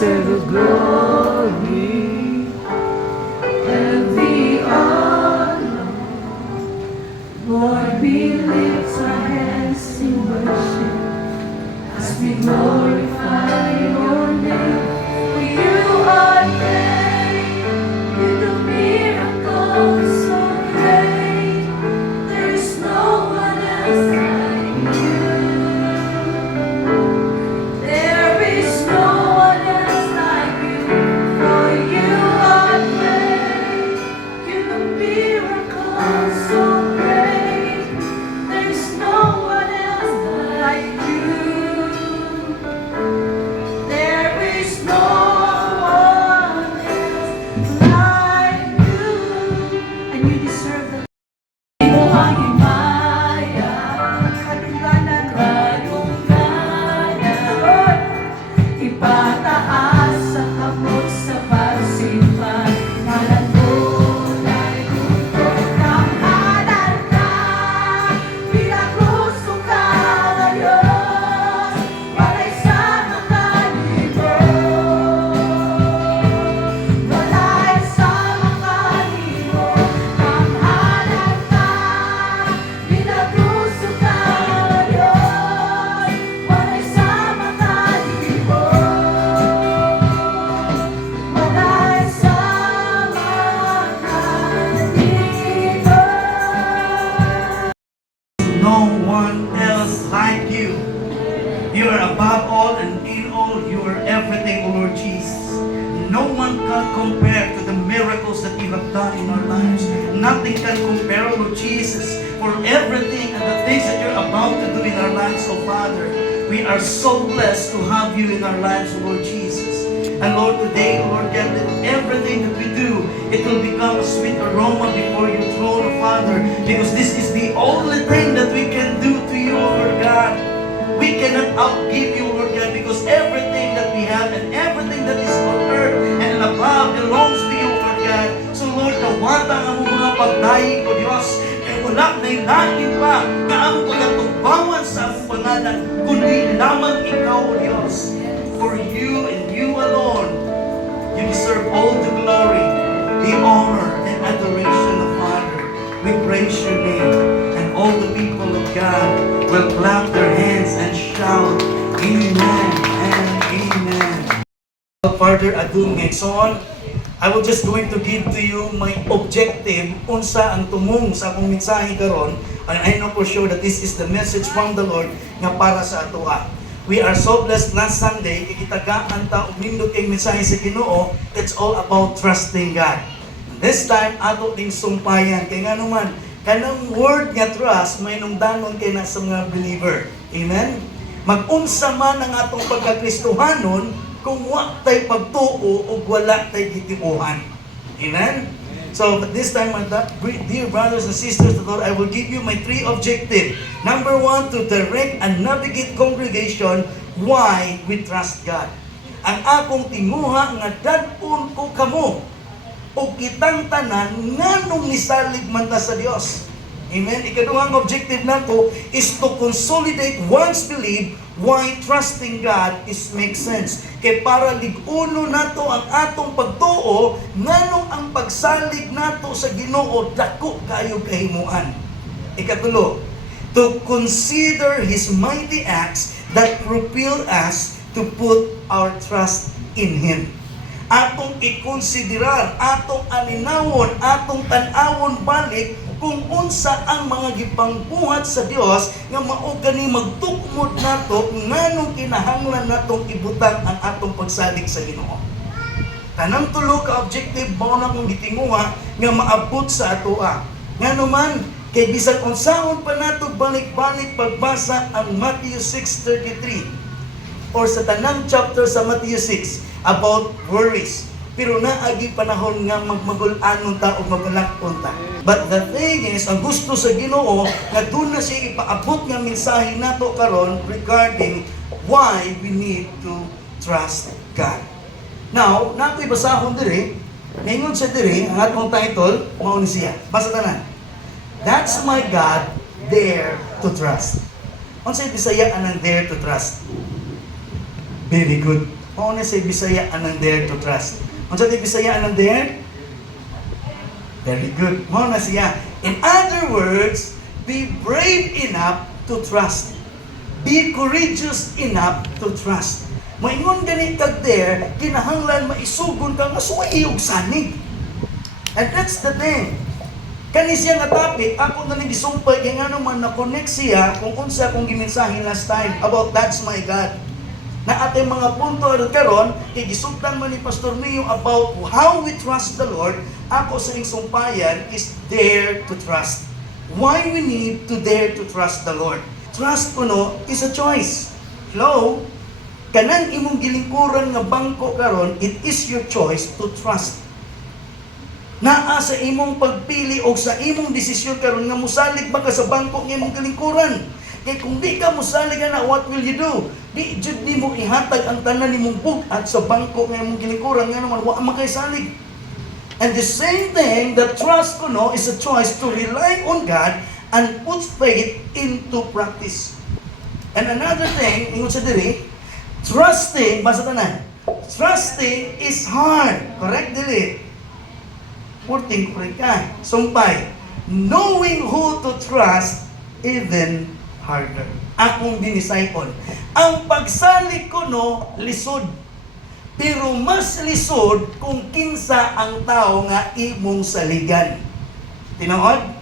the glory and the honor. Lord, we lift our hands in worship as we glorify your name. For you are great, you do miracles so great. There is no one else like you. There is no one else like you. For you are great, you do miracles so great. There is no one else like you. There is no one else like you. And you deserve the mo ang himaya, kadungganan, Lord. Ipataas sa kamot sa pagsimpan, malanggulay lungkot ng halal ka. Pinagluso ka na Diyos, walay sama ka nito. Walay sama ka nito, ang halal ka. Pinagluso ka na Diyos, walay sama ka nito. Walay sama ka dito. No one else like you. You are above all and in all. You are everything, O Lord Jesus. No one can compare to the miracles that you have done in our lives. Nothing can compare, O Lord Jesus, for everything and the things that you're about to do in our lives, O Father. We are so blessed to have you in our lives, O Lord Jesus. And Lord, today, O Lord God, that everything that we do, it will become a sweet aroma before your throne, O Father, because this is the only thing that we can do to you, O Lord God. We cannot outgive you, O Lord God, because everything that we have and everything that is on earth and above belongs to you, O Lord God. So Lord, tawata ang among mga pagdaig, O Diyos, kaya wala na ilalim pa na ang pagkatugbawan sa among pangalan, kundi lamang ikaw, O Diyos. For you and you alone, you deserve all the glory, the honor, and adoration of Father. We praise your name, and all the people of God will clap their hands and shout, Amen and Amen. Further ado ngayon, I will just going to give to you my objective unsa ang tumong sa akong mensahe karon, and I know for sure that this is the message from the Lord nga para sa atoa. We are so blessed last Sunday, ikitagaan ta og nindot kay mensahe sa Ginoo. It's all about trusting God. This time ato ding sumpayan kay ngano man kanang word nga trust may nungdanon kay na sa mga believer. Amen. Mag-unsa man ang atong pagkakristohanon kung wa tay pagtuo o wala tay gitibuhan. Amen. So, but this time, my dear brothers and sisters of the Lord, I will give you my 3 objectives. Number 1, to direct and navigate congregation why we trust God. Ang akong tinguha nga dadpon ko kamo o kitang tanan nganong nisalig man ta sa Dios. Amen. Ikaduhang objective nato is to consolidate one's belief why trusting God is makes sense. Kay para lig-uno nato ang atong pagtuo nganong ang pagsalig nato sa Ginoo dako kayo kahimuan. Ikatulo, to consider His mighty acts that propel us to put our trust in Him. Atong ikonsiderar, atong aninawon, atong tan-awon balik kung unsa ang mga gipangbuhat sa Dios nga mao gani magtukmod nato nganong kinahanglan natong ibutang ang atong pagsalig sa Ginoo. Tanang tulo ka objective mao na kong gitinguha nga maabot sa atoa. Ngano man kay bisan unsaon pa nato balik-balik pagbasa ang Matthew 6:33 or sa tanang chapter sa Matthew 6 about worries. Pero naagi panahon nga magmagul-anon ta o magalakon ta. But the thing is, ang gusto sa Ginoo nga doon na siya ipaabot nga mensahe nato karon regarding why we need to trust God. Now, nato ibasahon diri, ngayon sa diri ang atong title mao ni siya. Basa tanan. That's my God, dare to trust. Unsay Bisaya anang dare to trust? Very good. Mao na say Bisaya anang dare to trust. Unsa tay Bisaya anang dare? Very good. Mao na siya. In other words, be brave enough to trust. Be courageous enough to trust. Maingon gani kag dare, kinahanglan maisugon ka nga suway og sanig. And that's the thing. Kani siya nga topic, ako na ning gisumpay kay ngano man na-connect siya kung unsa akong gimensahe last time about that's my God. Na atay mga punto karon kay gisugdan man ni Pastor Mio about how we trust the Lord. Ako sa ing sumpayan is dare to trust. Why we need to dare to trust the Lord? Trust kuno is a choice. Hello? Kanang imong gilingkuran nga bangko karon, it is your choice to trust. Naa sa imong pagpili o sa imong desisyon karon nga musalig ba ka sa bangko nga imong gilingkuran. Kaya kung di ka musalig na, what will you do? Di jud nimo ihatag ang tanan nimong bugat sa bangko nga imong gilingkuran nga naman wa makay salig. And the same thing, the trust kuno is a choice to rely on God and put faith into practice. And another thing, ingon sa diri, trusting, basa tanan. Trusting is hard. Correct dili? Purting correct ka. Sumpay. Knowing who to trust even harder. Akong dinisipon. Ang pagsalig ko no, lisod. Pero mas lisod kung kinsa ang tao nga imong saligan. Tinood?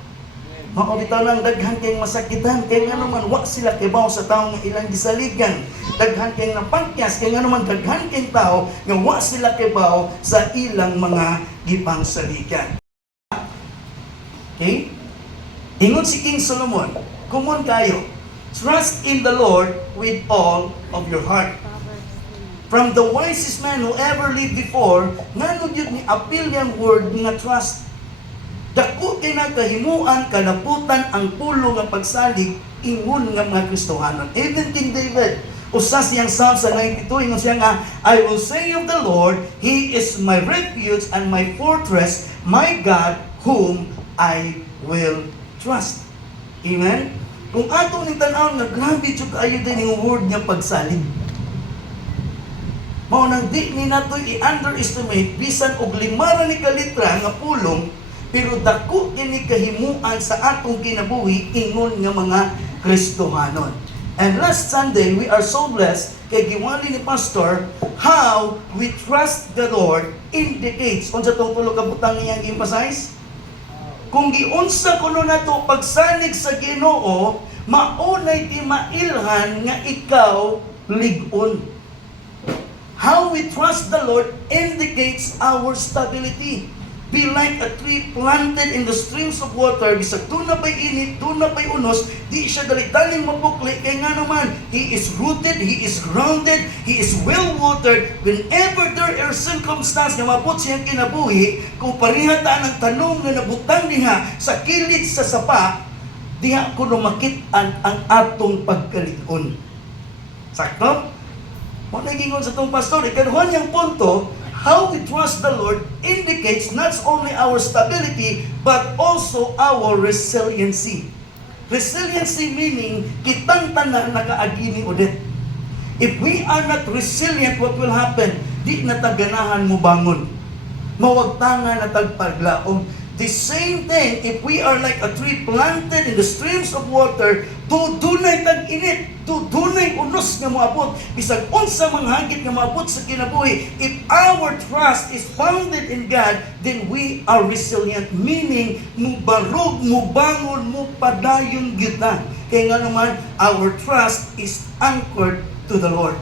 Mao bitaw lang daghan kay masakitan kay nga naman wa sila kibaw sa tao nga ilang gisaligan. Daghan kay napangkyas kay nga naman daghan kay tao nga wa sila kibaw sa ilang mga gipang saligan. Okay? Ingon si King Solomon, kumon kayo, trust in the Lord with all of your heart. From the wisest man who ever lived before, ngano gyud ni appeal yang word nga trust. Dako kay nagkahimuan kanaputan ang pulo nga pagsalig ingon nga mga Kristohanon. Even King David, usa siyang Psalm sa 92, ingon siya nga, I will say of the Lord, He is my refuge and my fortress, my God, whom I will trust. Amen? Kung ato ning tan-aw nga grabe jud kaayo din yung word nga pagsalig. Mao nang di ni nato i-underestimate bisan og limara ni kalitra nga pulong pero dako kini kahimuan sa atong kinabuhi ingon nga mga Kristohanon. And last Sunday we are so blessed kay giwali ni Pastor how we trust the Lord indicates unsa tong tulo ka butang iyang emphasize. Kung giunsa kuno nato pagsalig sa Ginoo, maunay ti mailhan nga ikaw lig-on. How we trust the Lord indicates our stability. Be like a tree planted in the streams of water, bisag tuna pa'y init, tuna pa'y unos, di siya dali-daling mapukli, kaya nga naman, He is rooted, He is grounded, He is well-watered. Whenever there are circumstances na mabot siyang kinabuhi, kung parihataan ang tanong na nabutang diha sa kilid sa sapa, diha ko lumakitan ang atong pagkalikon. Sakto? Kung nagingon sa itong pastor, ikaduhan niyang punto, how we trust the Lord indicates not only our stability, but also our resiliency. Resiliency meaning, kitang tanan nakaagini ulit. If we are not resilient, what will happen? Di nataganahan mo bangon. Mawagtangan na tagpaglaom. The same thing, if we are like a tree planted in the streams of water, dunay tag-init, dunay unos nga moabot, bisag unsa mang hagit nga moabot sa kinabuhi. If our trust is founded in God, then we are resilient, meaning mubarog, mubangon, mupadayon kita. Kaya nga naman, our trust is anchored to the Lord.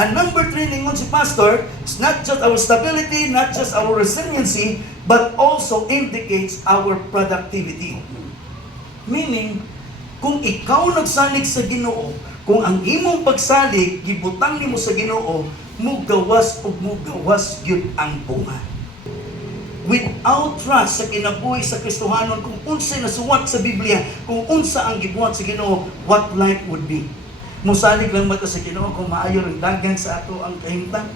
And number 3, ningon si Pastor, it's not just our stability, not just our resiliency, but also indicates our productivity. Meaning, kung ikaw nagsalig sa Ginoo, kung ang imong pagsalig, gibutang nimo sa Ginoo, mugawas ug mugawas gyud ang bunga. Without trust sa kinabuhi sa Kristohanon, kung unsay nasuwat sa Biblia, kung unsa ang gibuhat sa Ginoo, what life would be. Musalig lang ba sa Ginoo kung maayo ring dagan sa ato ang kahimtang?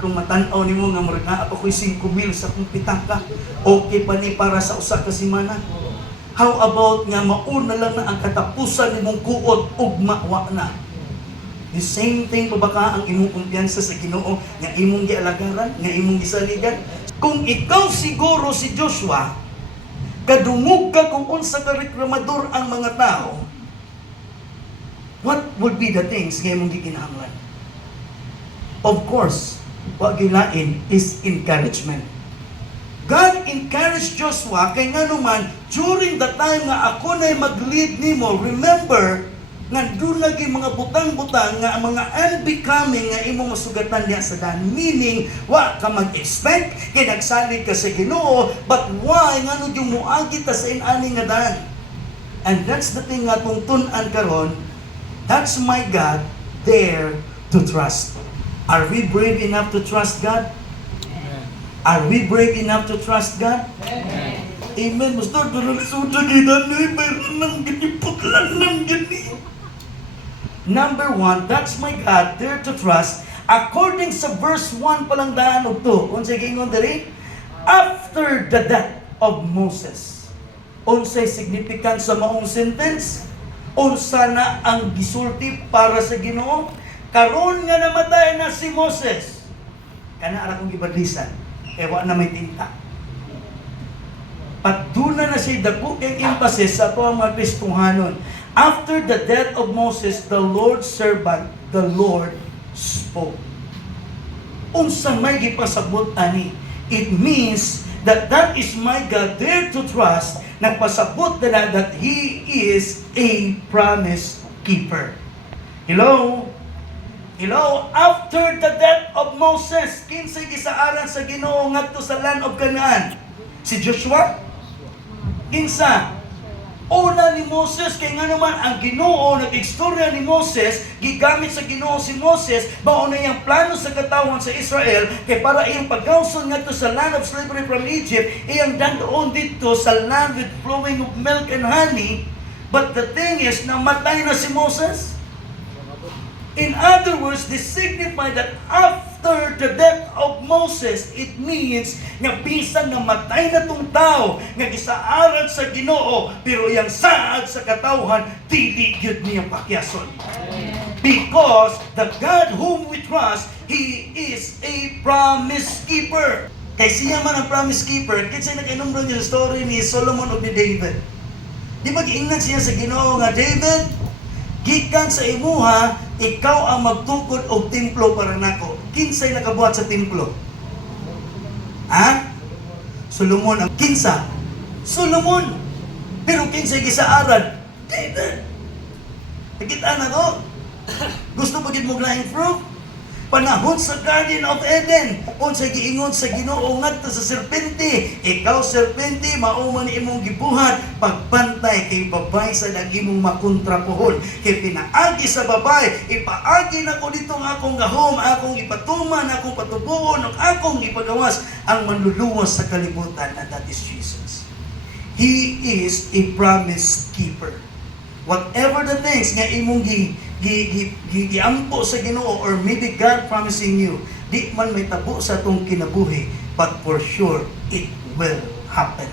Kung matanaw nimo nga murag naa pa ko'y 5,000 sa kung pitaka, okay pa ni para sa usa ka semana. How about nga mauna lang na ang katapusan nimong kuot ug mawa na? The same thing pa baka ang imong kumpiyansa sa Ginoo nga imong gialagaran, nga imong gisaligan. Kung ikaw siguro si Joshua, kadungog ka kung unsa ka reklamador ang mga tao, what would be the things nga imong gikinahanglan? Of course, what gilain is encouragement. God encouraged Joshua kay nga naman during the time nga ako na'y mag-lead nimo, remember nga doon lagi mga butang-butang nga mga unbecoming nga imong masugatan niya sa dan, meaning wa ka mag-expect kay nagsalig ka sa Ginoo, but why nga no yung muagi ta sa inani nga dan. And that's the thing nga tungtun-an karon, that's my God there to trust. Are we brave enough to trust God? Are we brave enough to trust God? Amen. Pastor, durang suda gidan ni pero nang giputlan nang gani. Number one, that's my God there to trust. According sa verse 1 palang daan og to, unsay gingon diri? After the death of Moses. Unsay significance sa maong sentence? Unsa na ang gisulti para sa Ginoo? Karon nga namatay na si Moses. Kana ara kong gibadlisan. Ewa na may tinta. Paduna na siya dako kay emphasis sa ato ang mga Kristohanon. After the death of Moses, the Lord's servant, the Lord spoke. Unsa may gipasabot ani? It means that that is my God there to trust. Nagpasabot na that He is a promise keeper. Hello? Hello? After the death of Moses, kinsay gisaaran sa Ginoo ngadto sa land of Canaan? Si Joshua? Kinsa? Una ni Moses, kay nga naman ang Ginoo, nag-ekstorya ni Moses, gigamit sa Ginoo si Moses, mauna yung plano sa katawan sa Israel, kay para iyang pagkauson nga to sa land of slavery from Egypt, iyang dandoon dito sa land with flowing of milk and honey. But the thing is, namatay na si Moses. In other words, this signify that after the death of Moses, it means nga bisan nga matay na tong tao nga gisaaran sa Ginoo, pero yang saad sa katawhan dili gyud niya pakyason. Because the God whom we trust, He is a promise keeper. Kay siya man ang promise keeper, kinsa nag-inumbro niya sa story ni Solomon o ni David. Di mag-ingnan siya sa Ginoo nga, David, gikan sa imuha, ikaw ang magtukod og templo para nako. Kinsay nakabuhat sa templo? Ha? Solomon ang kinsa? Solomon. Pero kinsay gisaaran? David. Nakita na ko. Gusto pa gid mo laing proof? Panahon sa Garden of Eden, unsay giingon sa Ginoo ngadto sa serpente, ikaw serpente, mao man imong gibuhat pagbantay kay babay sa imong makontrapohon. Kay pinaagi sa babay, ipaagi nako dito nga akong gahom, akong ipatuman, akong patubuon, ug akong ipagawas ang manluluwas sa kalibutan, and that is Jesus. He is a promise keeper. Whatever the things nga imong giampo sa Ginoo, or maybe God promising you, di man may tabo sa atong kinabuhi, but for sure it will happen.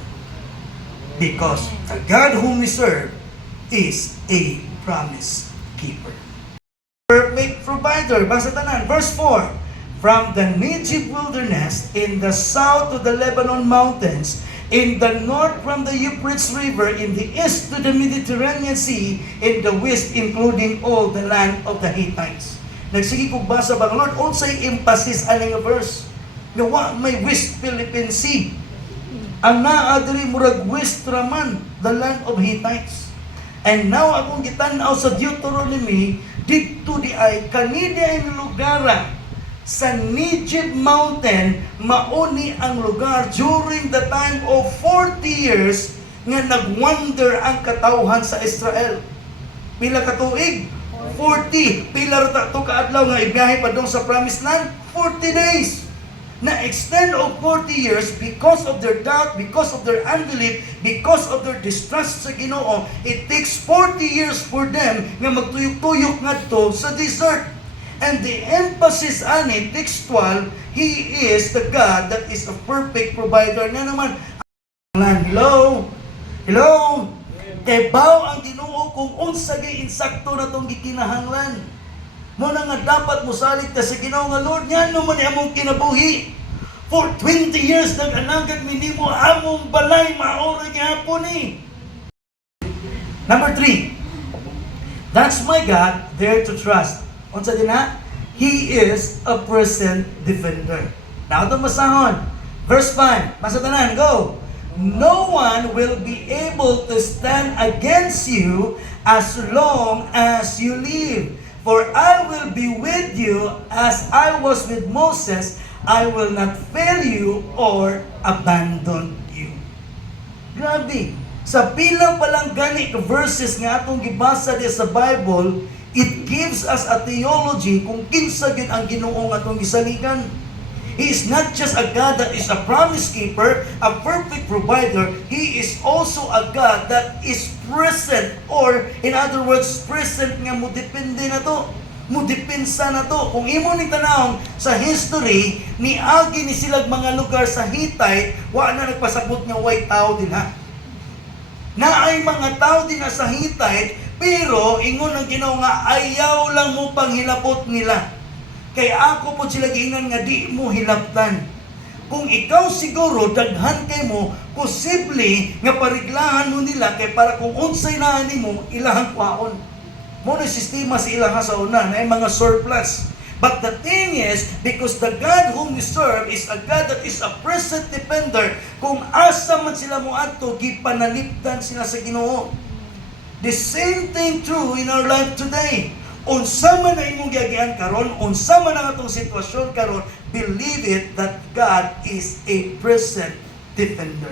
Because the God whom we serve is a promise keeper. Perfect provider. Basa tanan, verse 4. From the Negev wilderness, in the south to the Lebanon mountains, in the north from the Euphrates River, in the east to the Mediterranean Sea, in the west including all the land of the Hittites. Nagsige kog basa bang Lord, unsay emphasis aning verse? Nga wa may West Philippine Sea. Ang naa diri murag west raman, the land of Hittites. And now akong gitan-aw sa Deuteronomy, dito di ay kanidi ang lugar sa Negev mountain, mauni ang lugar during the time of 40 years nga nagwander ang katawhan sa Israel. Pila ka tuig? 40. Pila ra to kaadlaw nga ibiyahe pa dong sa promised land? 40 days. Na extend of 40 years because of their doubt, because of their unbelief, because of their distrust sa Ginoo. It takes 40 years for them nga magtuyok-tuyok ngadto sa desert. And the emphasis on it, textual, He is the God that is a perfect provider. Nga naman, hello? Hello? Kay baw ang Ginoo kung unsa gay insakto na tong gikinahanglan. Mo na nga dapat musalig ta sa Ginoo nga Lord, ngano man ni among kinabuhi. For 20 years nag-anagad mi nimo among balay maora gyapon ni. Number 3. That's my God, dare to trust. Unsa din na? He is a present defender. Now ito masahon. Verse 5. Basa tanan, go. No one will be able to stand against you as long as you live. For I will be with you as I was with Moses. I will not fail you or abandon you. Grabe. Sa pila pa lang gani ka verses nga atong gibasa di sa Bible, it gives us a theology kung kinsa gid ang Ginoo nga atong gisaligan. He is not just a God that is a promise keeper, a perfect provider. He is also a God that is present, or in other words, present nga mo depende na to. Mudepensa na to. Kung imo ni tanawon sa history, niagi ni silag mga lugar sa Hittite, wa na nagpasabot nga way tao din ha. Na ay mga tao din na sa Hittite, pero ingon ang Ginoo nga ayaw lang mo panghilabot nila. Kay ako po sila giingan nga di mo hilabtan. Kung ikaw siguro daghan kay mo, posible nga pariglahan mo nila kay para kung unsay na nimo ilahang kwaon. Mo na sistema sa ilaha sa una na mga surplus. But the thing is, because the God whom we serve is a God that is a present defender, kung asa man sila mo adto, gipanalipdan sila sa Ginoo. The same thing true in our life today. Unsa man na imong giagian karon, unsa man ang atong sitwasyon karon, believe it that God is a present defender.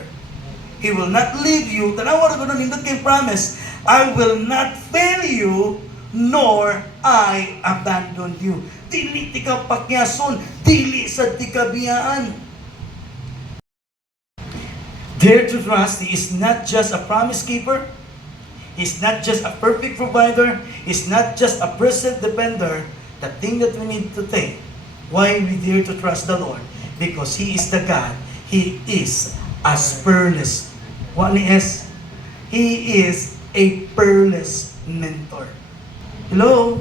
He will not leave you. Tanawa ra gud nindot kay promise, I will not fail you, nor I abandon you. Dili ti ka pakyason, dili sa ti kabiyaan. Dare to trust, He is not just a promise keeper. He's not just a perfect provider. He's not just a present defender. The thing that we need to think, why we dare to trust the Lord? Because He is the God. He is a peerless. What ni is? He is a peerless mentor. Hello?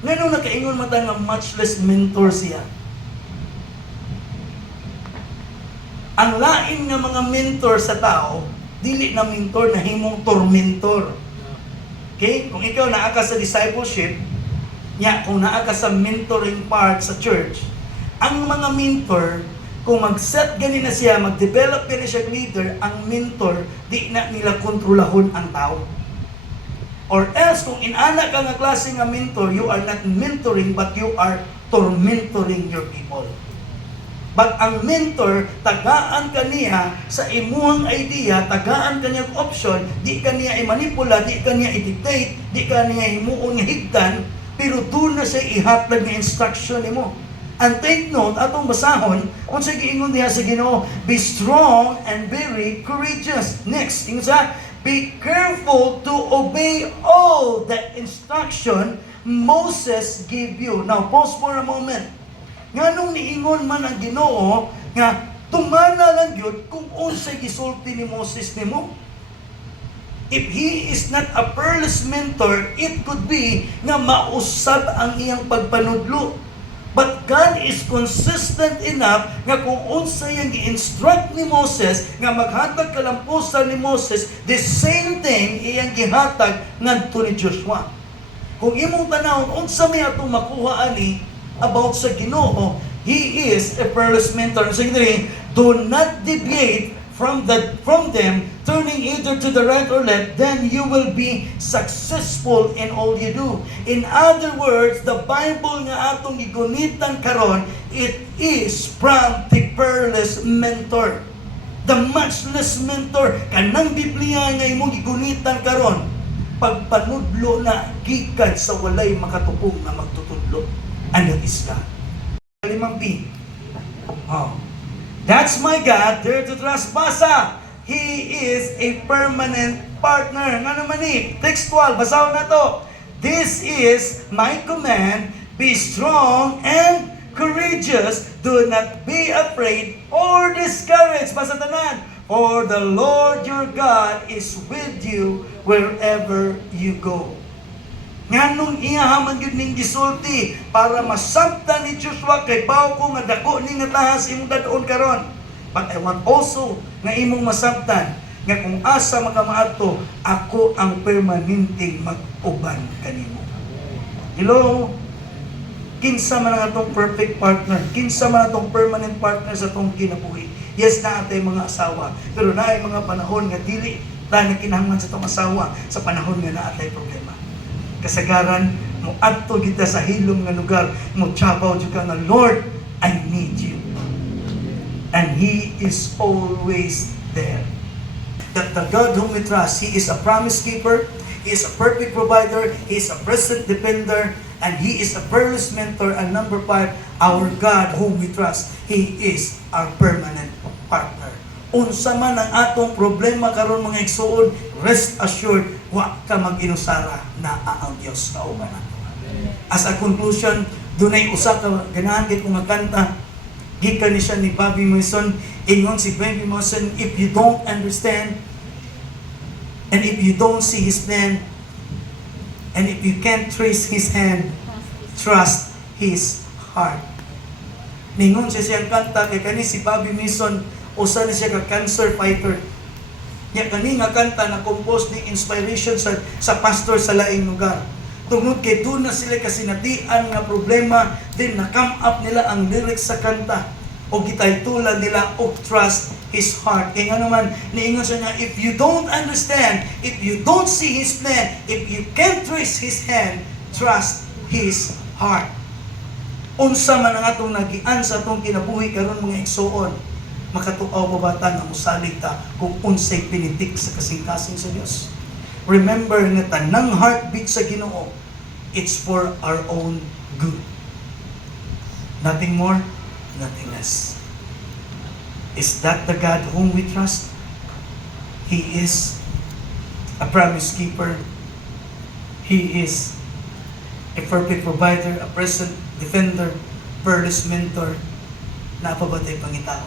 Ngano nakaingon mata nga matchless mentor siya? Ang lain nga mga mentor sa tao, dili na mentor na himong tormentor. Okay? Kung ikaw naa ka sa discipleship, kung naa ka sa mentoring part sa church, ang mga mentor, kung mag-set gani na siya, mag-develop gani siya leader, ang mentor, di na nila kontrolahon ang tao. Or else, kung inana ka nga klase nga mentor, you are not mentoring, but you are tormentoring your people. But ang mentor, tagaan ka niya sa imuhang idea, tagaan ka niya option, di ka niya i-manipula, di ka niya i-dictate, di ka niya himuon nga higdan, pero doon na siya ihatag ng instruction mo. And take note, atong basahon, kung sa giingon diha sa Ginoo, be strong and very courageous. Next, ingon sa, be careful to obey all the instruction Moses gave you. Now, pause for a moment. Nganong niingon man ang Ginoo nga tumana lang yun kung unsay gisulti ni Moses nimo. If he is not a peerless mentor, it could be nga mausab ang iyang pagpanudlo. But God is consistent enough nga kung unsay ang gi-instruct ni Moses nga maghatag kalampusan ni Moses, the same thing iyang gihatag ngadto ni Joshua. Kung imong tanawon unsa may atong makuha ani about sa Ginoo, He is a peerless mentor. So, do not deviate from them, turning either to the right or left, then you will be successful in all you do. In other words, the Bible nga atong gigunitan karon, it is from the peerless mentor. The matchless mentor, kanang Biblia nga imong gigunitan karon, pagpanudlo na gikan sa walay makatupong na magtutudlo. And that is God. Limang B. Oh. That's my God, dare to trust. Basa. He is a permanent partner. Nga naman textual, basaw na to. This is my command, be strong and courageous. Do not be afraid or discouraged. Basa tanan. For the Lord your God is with you wherever you go. Nganong iya haman yun ning gisulti para masabtan ni Joshua kay bawo ko nga dako ni nga tahas imong dadoon karon. But I want also nga imong masabtan nga kung asa makamaadto, ako ang permanenteng mag-uban kanimo. Hello? Kinsa man ang atong perfect partner, kinsa man atong permanent partner sa atong kinabuhi. Yes, na atay mga asawa, pero naay mga panahon nga dili ta nakinahanglan sa atong asawa sa panahon nga naatay problema. Kasagaran mo adto kita sa hilom nga lugar, mo tiyapaw jud ka nga, Lord, I need you. And He is always there. That the God whom we trust, He is a promise keeper, He is a perfect provider, He is a present defender, and He is a fearless mentor. And number 5, our God whom we trust, He is our permanent partner. Unsa man ang atong problema karon mga igsuon, rest assured, wa ka mag-inusara na ang Dios kauban nato. As a conclusion, dunay usa ka ganahan gid kong kanta gikan ni siya ni Bobby Mason. Ingon si Bobby Mason, if you don't understand and if you don't see His plan and if you can't trace His hand, trust His heart. Ningon siya siyang kanta kay kani si Bobby Mason, usa na siya ka cancer fighter. Nya kani nga kanta na compose ni inspiration sa pastor sa laing lugar. Tungod kay doon na sila kasinatian nga problema, din na come up nila ang lyrics sa kanta. O gitaytulan nila og trust His heart. Kaya nga naman, niingon siya nga, if you don't understand, if you don't see His plan, if you can't trace His hand, trust His heart. Unsa man ang atong nagian sa atong kinabuhi karon mga igsuon, makatuaw ba bata nga musalig ta kung unsay pinitik sa kasing-kasing sa Dios. Remember nga tanang heartbeat sa Ginoo, it's for our own good. Nothing more, nothing less. Is that the God whom we trust? He is a promise keeper. He is a perfect provider, a present defender, fearless mentor, napabatay pangitao.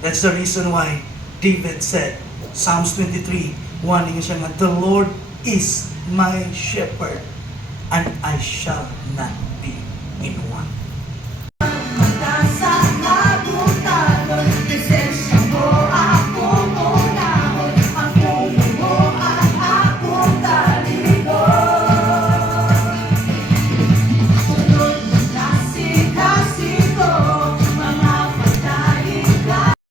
That's the reason why David said, Psalms 23, niya siya nga, the Lord is my shepherd, and I shall not be in want.